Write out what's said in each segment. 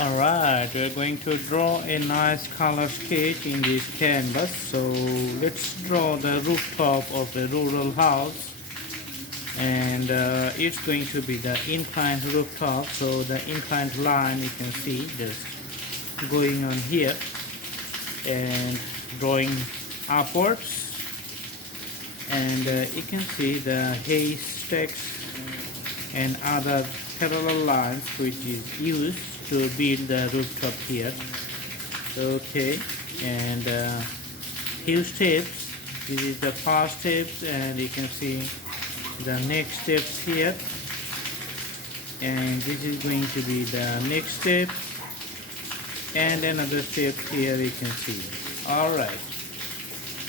Alright, we're going to draw a nice color sketch in this canvas. So let's draw the rooftop of the rural house, and it's going to be the inclined rooftop. So the inclined line you can see just going on here and drawing upwards, and you can see the haystacks and other parallel lines which is used to build the rooftop here. Okay, and few steps. This is the first steps, and you can see the next steps here, and this is going to be the next step, and another step here you can see. All right,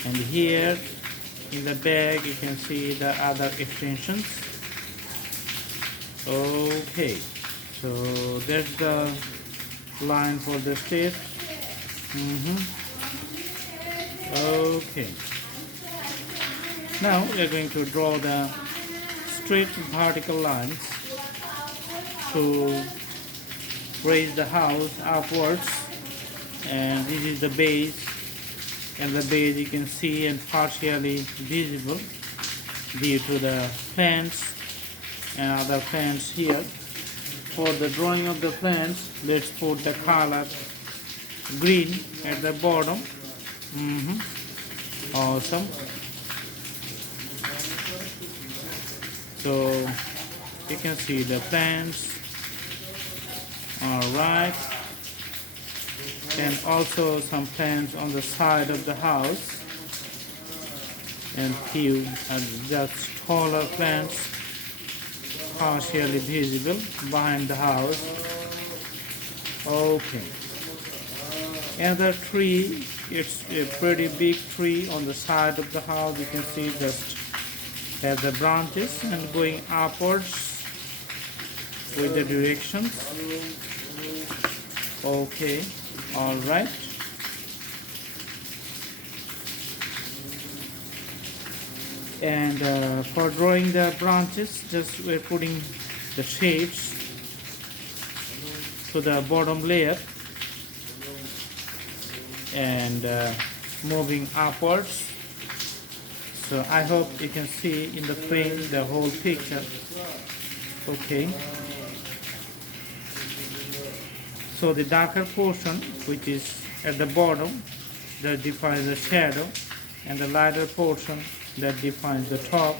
and here in the back you can see the other extensions. Okay, so that's the line for the steps. Okay, now we are going to draw the straight vertical lines to raise the house upwards, and this is the base, and the base you can see and partially visible due to the plants and other plants here. For the drawing of the plants, let's put the color green at the bottom. Awesome. So you can see the plants. All right, and also some plants on the side of the house, and few just taller plants partially visible behind the house. Okay, another tree, it's a pretty big tree on the side of the house. You can see just have the branches and going upwards with the directions. Okay, all right. And for drawing the branches, just we're putting the shapes to the bottom layer and moving upwards. So I hope you can see in the frame the whole picture. Okay, so the darker portion which is at the bottom that defines the shadow, and the lighter portion that defines the top.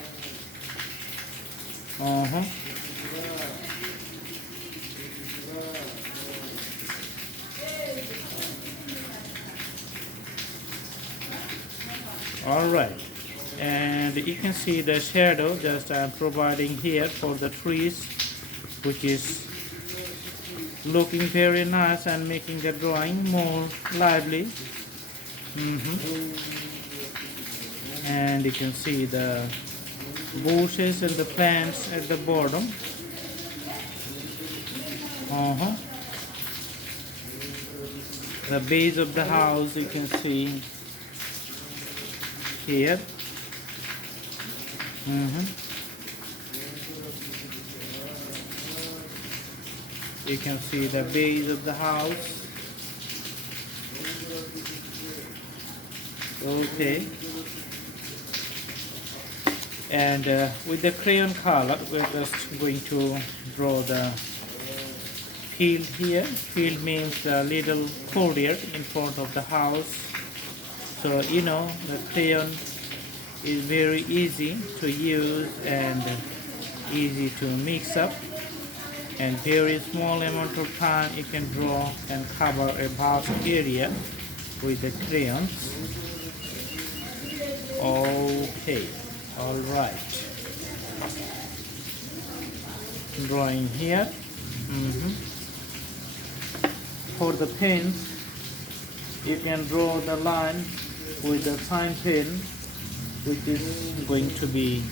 All right, and you can see the shadow just I'm providing here for the trees, which is looking very nice and making the drawing more lively. And you can see the bushes and the plants at the bottom. The base of the house you can see here. You can see the base of the house. Okay, and with the crayon color we're just going to draw the field here. Field means the little courtyard in front of the house. So you know the crayon is very easy to use and easy to mix up, and very small amount of time you can draw and cover a vast area with the crayons. Okay, all right. Drawing here. For the pens, you can draw the line with the fine pen, which is going to be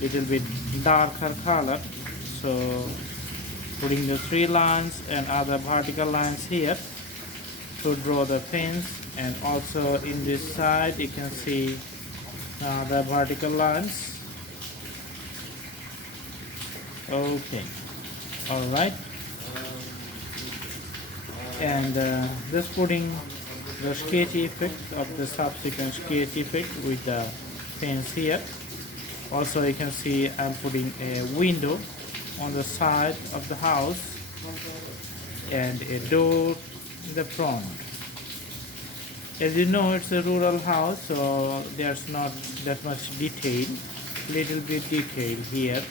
little bit darker color. So putting the three lines and other vertical lines here to draw the pins, and also in this side you can see the vertical lines. Okay, all right. and just putting the sketch effect of the subsequent sketch effect with the fence here. Also you can see I'm putting a window on the side of the house and a door in the front. As you know, it's a rural house, so there's not that much detail. Little bit detail here.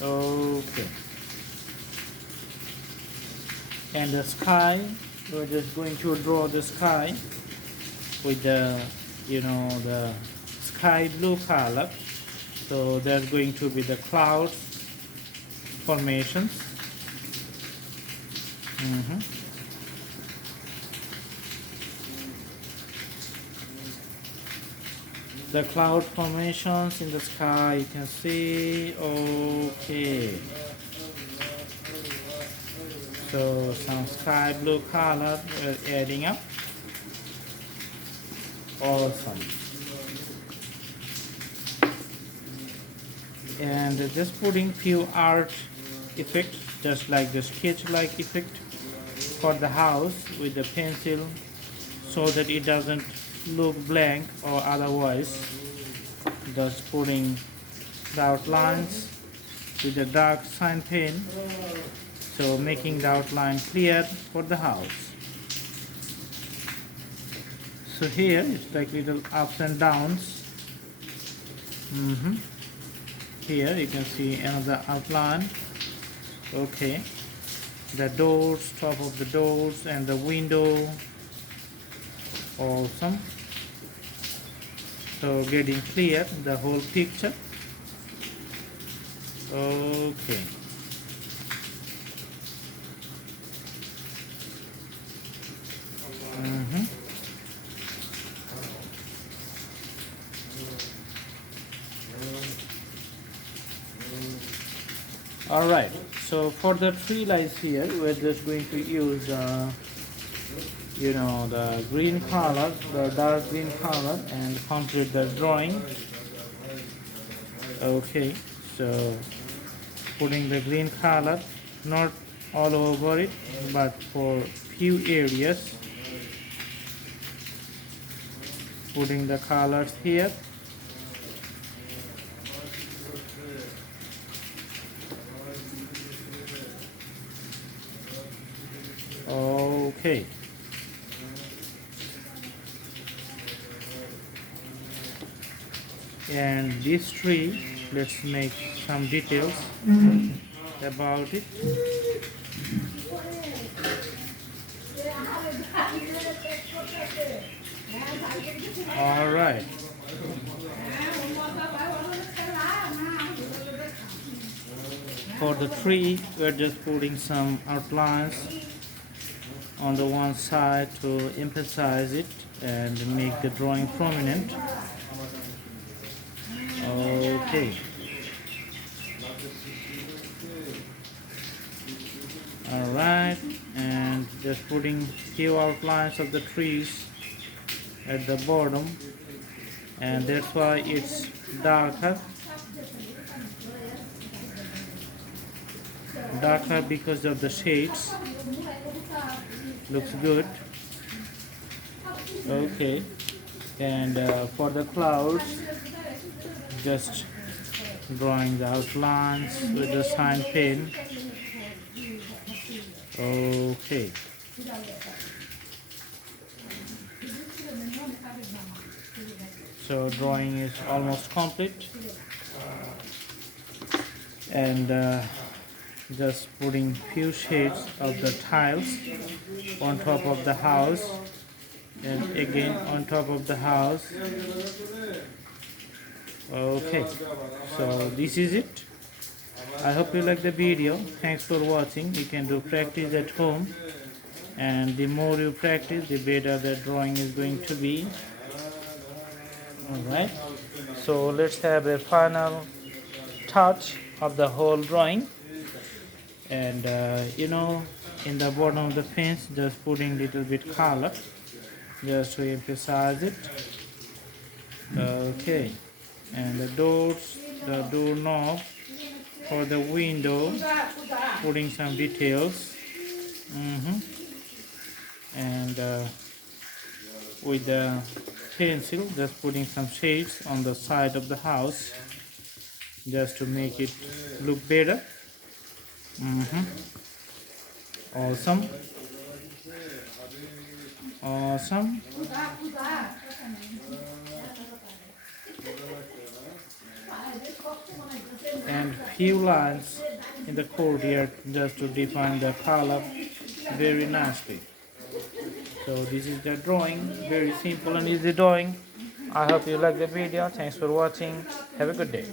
Okay. And the sky, we're just going to draw the sky with the, the sky blue color. So there's going to be the clouds formations. The cloud formations in the sky, you can see. Okay, so some sky blue color adding up. Awesome. And just putting few art effects, just like the sketch like effect for the house with the pencil, so that it doesn't look blank or otherwise. Just putting the outlines with the dark sign pen, so making the outline clear for the house. So here it's like little ups and downs. Here you can see another outline. Okay, the doors, top of the doors and the window. Awesome. So getting clear the whole picture. Okay. All right, so for the tree lights here, we're just going to use the green color, the dark green color, and complete the drawing. Okay, so putting the green color, not all over it, but for few areas. Putting the colors here. Okay. And this tree, let's make some details about it. All right. For the tree, we're just putting some outlines on the one side to emphasize it and make the drawing prominent. Okay. All right, and just putting few outlines of the trees at the bottom, and that's why it's darker because of the shades. Looks good. Okay, and for the clouds, just drawing the outlines with the sign pen. Okay. So drawing is almost complete, and just putting few shades of the tiles on top of the house, and again on top of the house. Okay, so this is it. I hope you like the video. Thanks for watching. You can do practice at home, and the more you practice, the better the drawing is going to be. Alright, so let's have a final touch of the whole drawing. And in the bottom of the fence, just putting little bit color just to emphasize it. Okay, and the doors, the doorknob for the window, putting some details. Mhm. And with the pencil, just putting some shades on the side of the house, just to make it look better. Mhm. Awesome. Awesome. And few lines in the courtyard just to define the color very nicely. So this is the drawing, very simple and easy drawing. I hope you like the video. Thanks for watching. Have a good day.